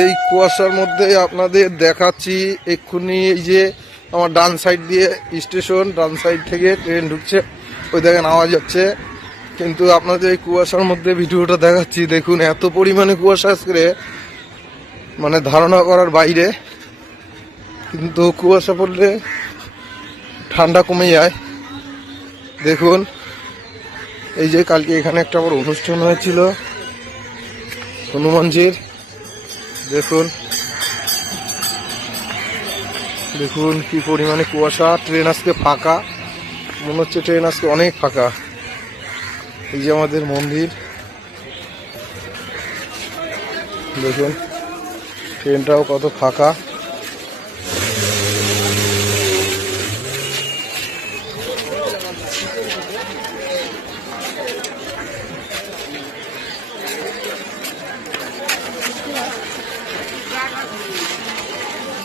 এই কুয়াশার মধ্যে আপনাদের দেখাচ্ছি এক্ষুনি এই যে আমার ডান সাইড দিয়ে স্টেশন, ডান সাইড থেকে ট্রেন ঢুকছে, ওই দেখেন আওয়াজ হচ্ছে কিন্তু আপনাদের এই কুয়াশার মধ্যে ভিডিওটা দেখাচ্ছি, দেখুন এত পরিমাণে কুয়াশা আজকে মানে ধারণা করার বাইরে। কিন্তু কুয়াশা পড়লে ঠান্ডা কমে যায়। দেখুন, এই যে কালকে এখানে একটা বড় অনুষ্ঠান হয়েছিল, হনুমানজির। দেখুন। দেখুন কি পরিমাণে কুয়াশা। ট্রেন আজকে ফাঁকা। মনে হচ্ছে ট্রেন আজকে অনেক ফাঁকা। এই যে আমাদের মন্দির। দেখুন ট্রেনটাও কত ফাঁকা।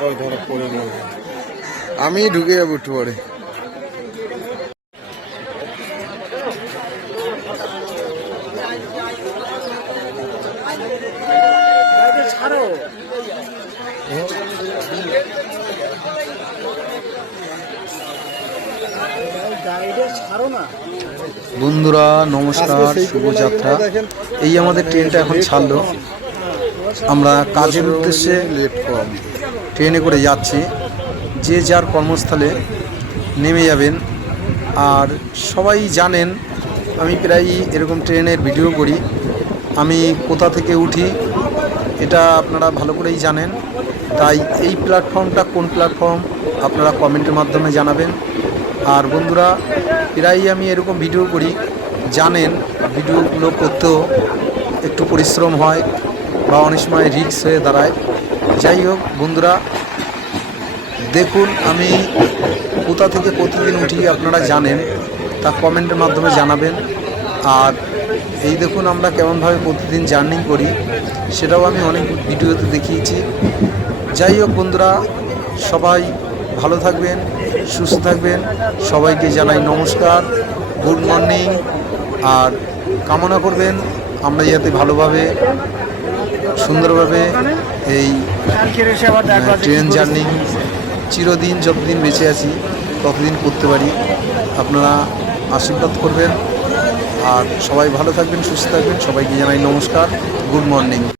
করে ধরো পড়ে নেব আমি ঢুকে যাব একটু পরে। বন্ধুরা নমস্কার শুভযাত্রা এই আমাদের ট্রেনটা এখন ছাড়লো। আমরা কাজের উদ্দেশ্যে লেট কম। ট্রেনে করে যাচ্ছি। যে যার কর্মস্থলে নেমে যাবেন। আর সবাই জানেন, আমি প্রায় এরকম ট্রেনের ভিডিও করি। আমি কোথা থেকে উঠি, এটা আপনারা ভালো করেই জানেন। তাই এই প্ল্যাটফর্মটা কোন প্ল্যাটফর্ম, আপনারা কমেন্টের মাধ্যমে জানাবেন। আর বন্ধুরা, প্রায়ই আমি এরকম ভিডিও করি। জানেন, ভিডিওগুলো করতেও একটু পরিশ্রম হয় বা অনেক সময় রিক্স হয়ে দাঁড়ায়। যাই হোক, বন্ধুরা, দেখুন, আমি কোথা থেকে প্রতিদিন উঠি আপনারা জানেন, তা কমেন্টের মাধ্যমে জানাবেন। আর এই দেখুন, আমরা কেমনভাবে প্রতিদিন জার্নি করি, সেটাও আমি অনেক ভিডিওতে দেখিয়েছি। যাই হোক, বন্ধুরা, সবাই ভালো থাকবেন, সুস্থ থাকবেন, সবাইকে জানাই নমস্কার গুড মর্নিং আর কামনা করবেন, আমরা যাতে ভালোভাবে, সুন্দরভাবে এই ট্রেন জার্নি চিরদিন যতদিন বেঁচে আছি ততদিন করতে পারি। আপনারা আশীর্বাদ করবেন। আর সবাই ভালো থাকবেন সুস্থ থাকবেন। সবাইকে জানাই নমস্কার। Good morning.